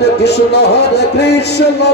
Hare Krishna Krishna Krishna Hare Hare Hare Rama Rama Rama Hare Hare Hare Krishna Krishna Krishna Hare Hare Hare Rama Rama Rama Hare Hare Hare Krishna Krishna Hare Hare Hare Rama Rama Rama Hare Hare Hare Krishna Krishna Hare Hare Hare Rama Rama Hare Hare Hare Krishna Krishna Krishna Hare Hare Hare Rama Rama Hare Hare Hare Krishna Krishna Hare Hare Hare Rama Rama Hare Hare Hare Krishna Krishna Krishna Hare Hare Hare Rama Rama Hare Hare Hare Krishna Krishna Krishna Hare Hare Hare Rama Rama Hare Hare Hare Krishna Krishna Hare Hare Hare Rama Rama Hare Hare Hare Krishna Krishna Krishna Hare Hare Hare Krishna Krishna Krishna Hare Hare Hare Rama Rama Hare Hare Hare Krishna Krishna Krishna Hare Hare Hare Rama Rama Hare Hare Hare Krishna Hare Krishna Krishna Krishna Hare Hare Hare Rama Rama Hare Hare Hare Krishna Krishna Krishna Hare Hare Hare Rama Rama Hare Hare Hare Krishna Krishna Krishna Hare Hare Hare Rama Hare Krishna Krishna Krishna Hare Hare Hare Rama Hare Hare Krishna Krishna Krishna Hare Hare Hare Rama Rama Hare Hare Hare Krishna Krishna Krishna Hare Hare Hare Rama Hare Hare Hare Krishna Hare Krishna Krishna Krishna Hare Hare Hare Rama Rama Hare Hare Krishna Krishna Krishna Hare Hare Hare Rama Krishna Krishna Hare Hare Hare Rama Rama Hare Hare Hare Krishna Krishna Krishna Hare Hare Hare Rama Krishna Krishna Hare Hare Hare Rama Hare Hare Hare Krishna Krishna Krishna Hare Hare Hare Rama Hare Hare Hare Krishna Hare Krishna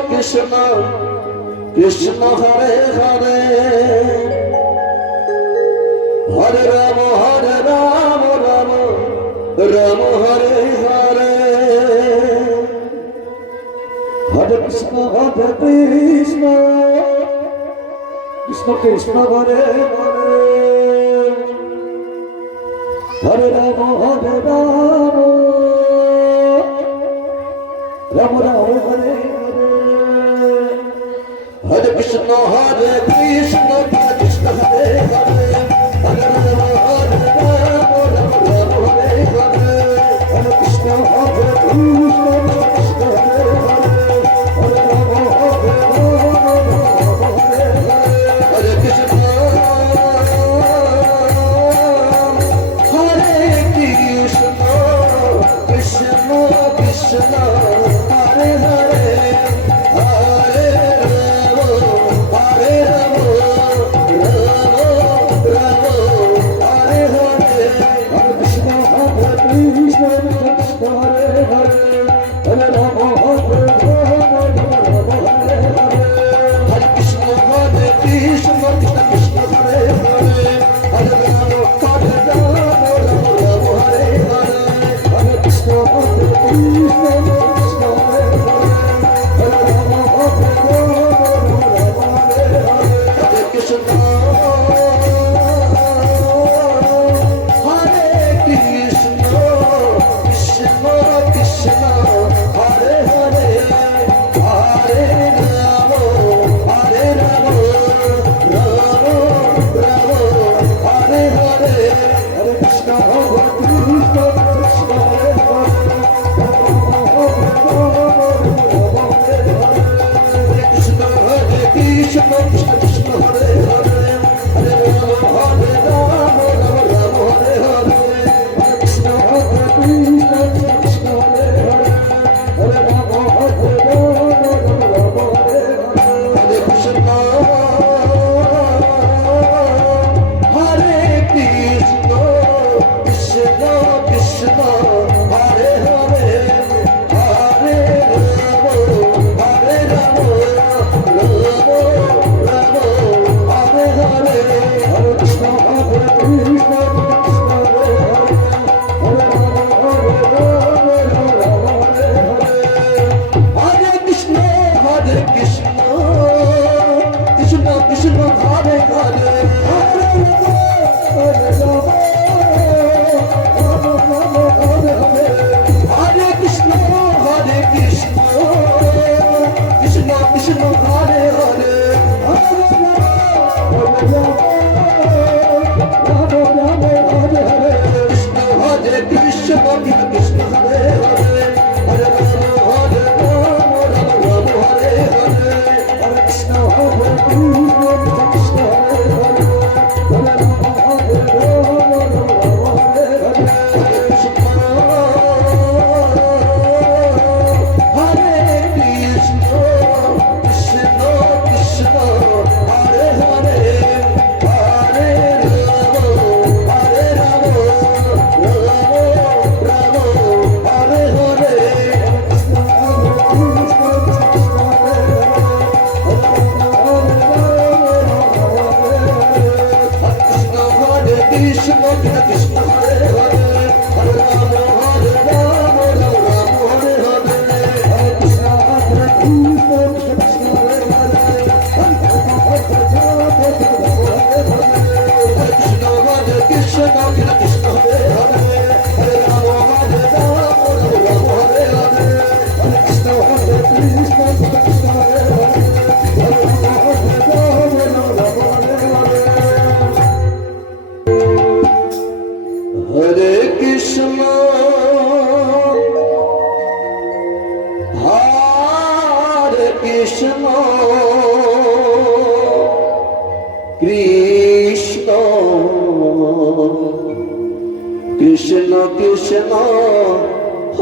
Krishna Krishna Krishna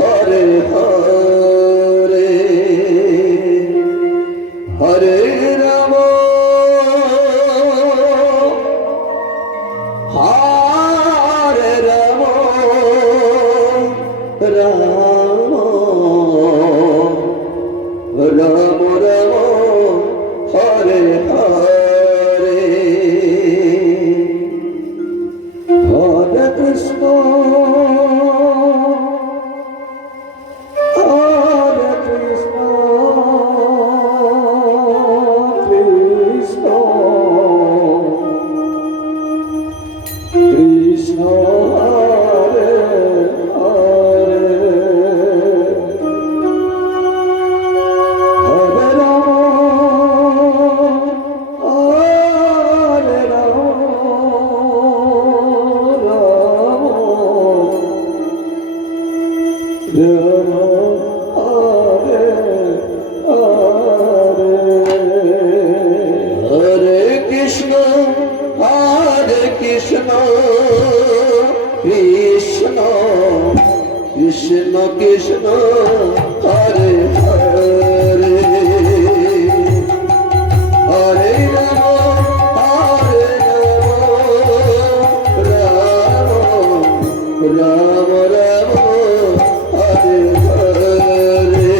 Hare Hare Hare Rama Hare Rama Rama Krishna Hare Hare Hare Ram Ram Ram Ram Hare Hare Hare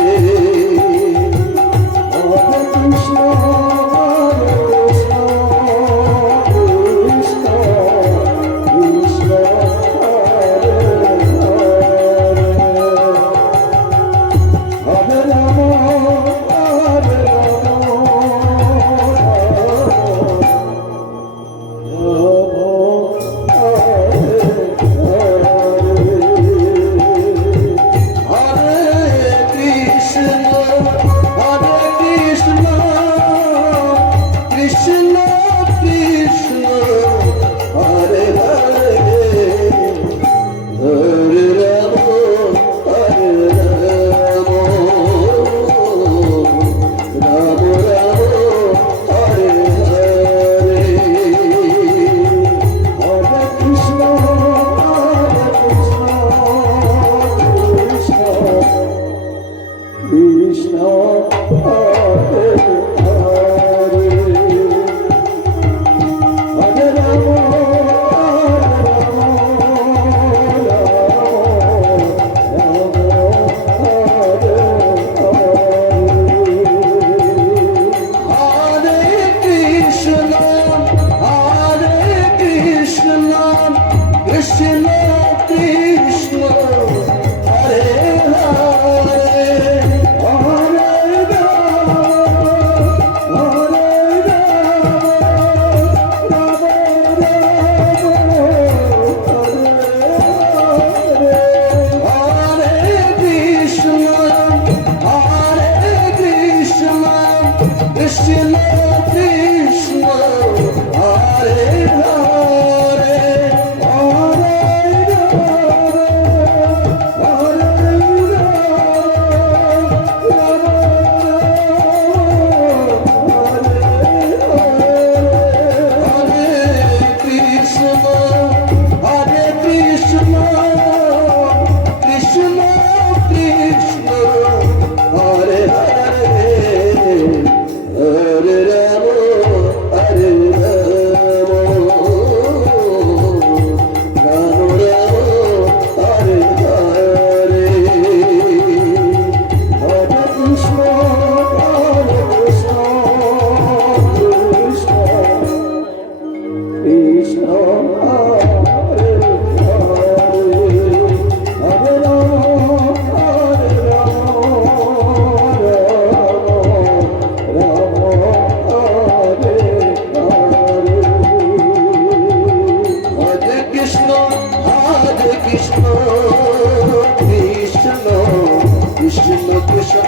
Krishna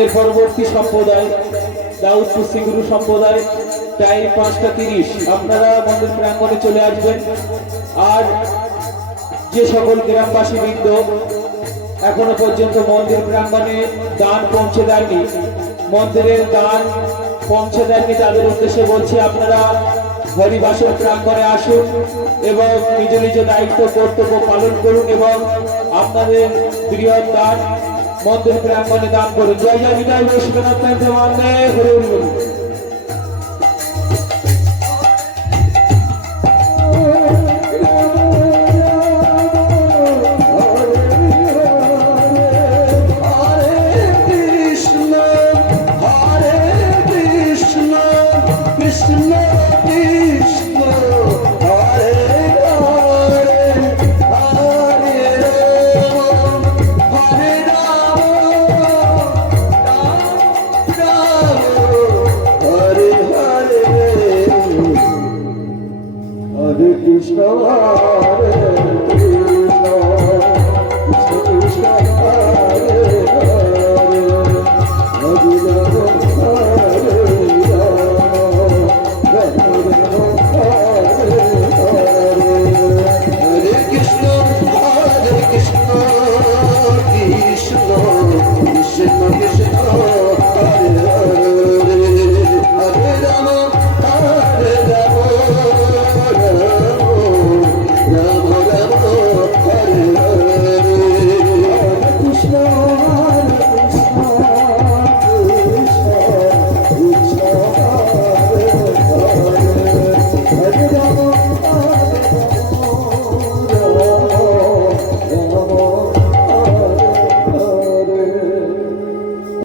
এর পরবর্তী সম্প্রদায় দাউদপুর সিংগুরু সম্প্রদায় time 5:30। আপনারা মন্দির প্রাঙ্গণে চলে আসবেন। আর যে সকল গ্রামবাসী বৃন্দ এখনো পর্যন্ত মন্দির প্রাঙ্গণে দান পৌঁছে দেননি, মন্দিরের দান পৌঁছে দেননি, তাদের উদ্দেশ্যে বলছি আপনারা হরিবাসর প্রাঙ্গণে আসুন এবং নিজ নিজ দায়িত্ব কর্তব্য পালন করুন এবং আপনাদের বৃহৎ দান মন্দির প্রাঙ্গণে দান করুন। জয় জয় বিজয় বৈষ্ণব হরে হরে বলুন। Krishna Krishna Hare Hare Hare Ram Hare Ram Hare Hare Hare Krishna